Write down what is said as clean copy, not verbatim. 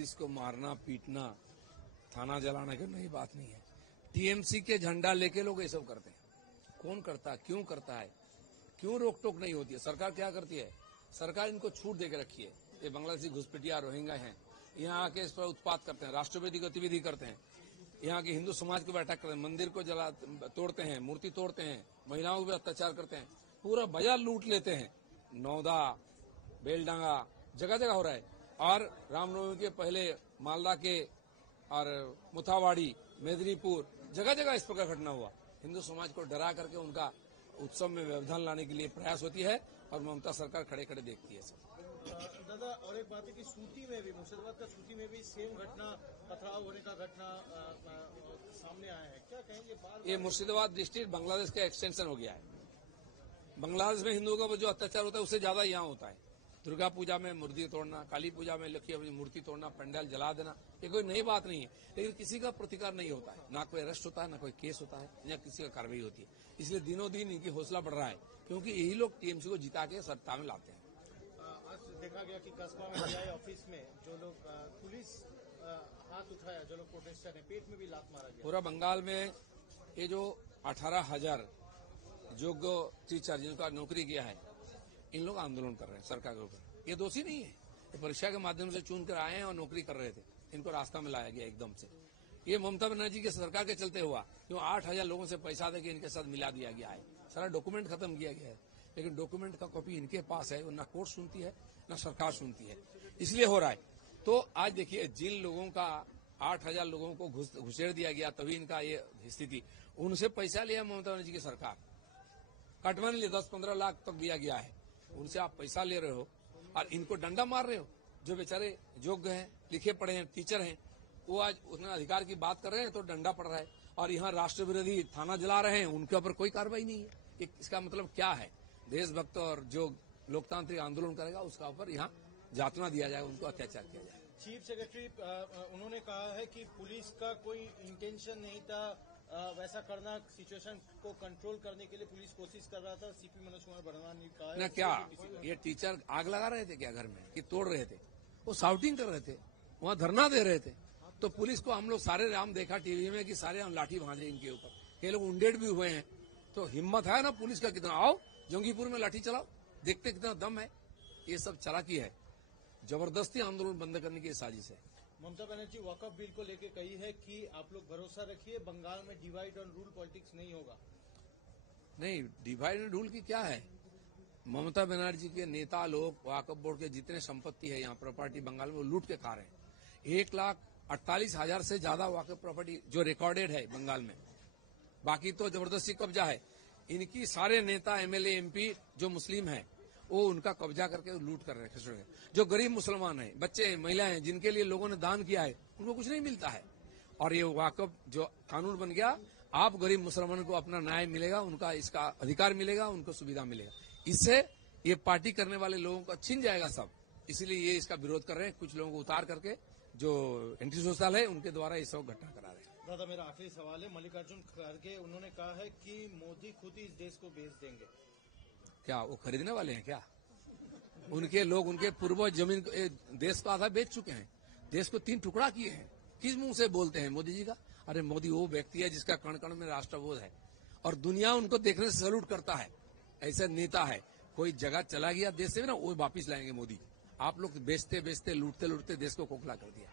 Police को मारना पीटना थाना जलाना की नई बात नहीं है। टीएमसी के झंडा लेके लोग ये सब करते हैं। कौन करता है, क्यों करता है, क्यों रोक टोक नहीं होती है? सरकार क्या करती है? सरकार इनको छूट देकर रखी है। ये बांग्लादेशी घुसपैठिया रोहिंग्या हैं, यहाँ आके इस पर उत्पात करते हैं, राष्ट्रवादी गतिविधि करते हैं, यहाँ के हिंदू समाज को बैठक करते हैं, मंदिर को जला तोड़ते हैं, मूर्ति तोड़ते हैं, महिलाओं पर अत्याचार करते हैं, पूरा बाजार लूट लेते हैं। नौदा, बेलडांगा जगह जगह हो रहा है। और रामनवमी के पहले मालदा के और मुथावाड़ी, मेदिनीपुर जगह जगह इस प्रकार घटना हुआ। हिंदू समाज को डरा करके उनका उत्सव में व्यवधान लाने के लिए प्रयास होती है और ममता सरकार खड़े खड़े देखती है। दादा, और एक बात है कि सूती में भी, मुर्शिदाबाद का सूती में भी सेम घटना, पथराव होने का घटना सामने आया है। क्या कहेंगे? ये मुर्शिदाबाद डिस्ट्रिक्ट बांग्लादेश का एक्सटेंशन हो गया है। बांग्लादेश में हिंदुओं का जो अत्याचार होता है उससे ज्यादा यहाँ होता है। दुर्गा पूजा में मूर्ति तोड़ना, काली पूजा में लखी अपनी मूर्ति तोड़ना, पंडाल जला देना, ये कोई नई बात नहीं है। लेकिन किसी का प्रतिकार नहीं होता है, ना कोई अरेस्ट होता है, ना कोई केस होता है, या किसी का कार्रवाई होती है। इसलिए दिनों दिन इनकी हौसला बढ़ रहा है, क्योंकि यही लोग टीएमसी को जिता के सत्ता में लाते हैं। आज देखा गया कि कस्बा में पीआई ऑफिस में जो लोग पुलिस हाथ उठाया, जो लोग प्रोटेस्टर ने, पेट में भी लात मारा गया। पूरा बंगाल में ये जो 18,000 योग्य टीचर जिनका नौकरी किया है, इन लोग आंदोलन कर रहे हैं सरकार के ऊपर। ये दोषी नहीं है, ये परीक्षा के माध्यम से चुन कर आए हैं और नौकरी कर रहे थे, इनको रास्ता में लाया गया एकदम से। ये ममता बनर्जी की सरकार के चलते हुआ, क्यों 8,000 लोगों से पैसा देकर इनके साथ मिला दिया गया है, सारा डॉक्यूमेंट खत्म किया गया है। लेकिन डॉक्यूमेंट का कॉपी इनके पास है, वो ना कोर्ट सुनती है ना सरकार सुनती है, इसलिए हो रहा है। तो आज देखिए, जिन लोगों का 8,000 लोगों को घुसेड़ दिया गया, तभी इनका ये स्थिति। उनसे पैसा लिया ममता बनर्जी की सरकार, कटवा नहीं लिया, 10-15 लाख तक दिया गया है। उनसे आप पैसा ले रहे हो और इनको डंडा मार रहे हो। जो बेचारे योग्य हैं, लिखे पढ़े हैं, टीचर हैं, वो आज उतना अधिकार की बात कर रहे हैं तो डंडा पड़ रहा है। और यहाँ राष्ट्र विरोधी थाना जला रहे हैं, उनके ऊपर कोई कार्रवाई नहीं है। इसका मतलब क्या है? देशभक्त और जो लोकतांत्रिक आंदोलन करेगा उसका ऊपर यहाँ जातना दिया जाएगा, उनको अत्याचार किया जाएगा। चीफ सेक्रेटरी उन्होंने कहा है कि पुलिस का कोई इंटेंशन नहीं था वैसा करना, सिचुएशन को कंट्रोल करने के लिए पुलिस कोशिश कर रहा था। सीपी मनोज कुमार वर्मा ने कहा ना क्या ये टीचर आग लगा रहे थे क्या घर में, कि तोड़ रहे थे? वो शाउटिंग कर रहे थे, वहाँ धरना दे रहे थे। तो पुलिस को हम लोग सारे हम देखा टीवी में कि सारे हम लाठी भांजे इनके ऊपर, ये लोग उंडेड भी हुए हैं। तो हिम्मत है ना पुलिस का कितना, आओ जंगीपुर में लाठी चलाओ, देखते कितना दम है। ये सब चालाकी है, जबरदस्ती आंदोलन बंद करने की साजिश है। ममता बनर्जी वक़्फ़ बिल को लेकर कही है कि आप लोग भरोसा रखिए, बंगाल में डिवाइड एंड रूल पॉलिटिक्स नहीं होगा। नहीं, डिवाइड एंड रूल की क्या है? ममता बनर्जी के नेता लोग वक़्फ़ बोर्ड के जितने संपत्ति है यहाँ प्रॉपर्टी बंगाल में, वो लूट के खा रहे हैं। 1,48,000 से ज्यादा वक़्फ़ प्रॉपर्टी जो रिकॉर्डेड है बंगाल में, बाकी तो जबरदस्ती कब्जा है। इनकी सारे नेता एमएलए एमपी जो मुस्लिम है, वो उनका कब्जा करके लूट कर रहे हैं। जो गरीब मुसलमान हैं, बच्चे हैं, महिलाएं हैं, जिनके लिए लोगों ने दान किया है, उनको कुछ नहीं मिलता है। और ये वाकफ जो कानून बन गया, आप गरीब मुसलमानों को अपना न्याय मिलेगा, उनका इसका अधिकार मिलेगा, उनको सुविधा मिलेगा। इससे ये पार्टी करने वाले लोगों को छीन जाएगा सब, इसलिए ये इसका विरोध कर रहे हैं। कुछ लोगों को उतार करके जो एंटी सोशल है उनके द्वारा ये सब घटना करा रहे हैं। दादा, मेरा आखिरी सवाल है, मल्लिकार्जुन खड़गे उन्होंने कहा है कि मोदी खुद ही इस देश को बेच देंगे। क्या वो खरीदने वाले हैं क्या? उनके लोग, उनके पूर्वज जमीन देश को आधा बेच चुके हैं, देश को 3 टुकड़ा किए हैं। किस मुंह से बोलते हैं मोदी जी का? अरे मोदी वो व्यक्ति है जिसका कण कण में राष्ट्रबोध है और दुनिया उनको देखने से सैल्यूट करता है। ऐसा नेता है, कोई जगह चला गया देश से भी ना, वो वापिस लाएंगे मोदी। आप लोग बेचते बेचते, लूटते लूटते देश को खोखला कर दिया।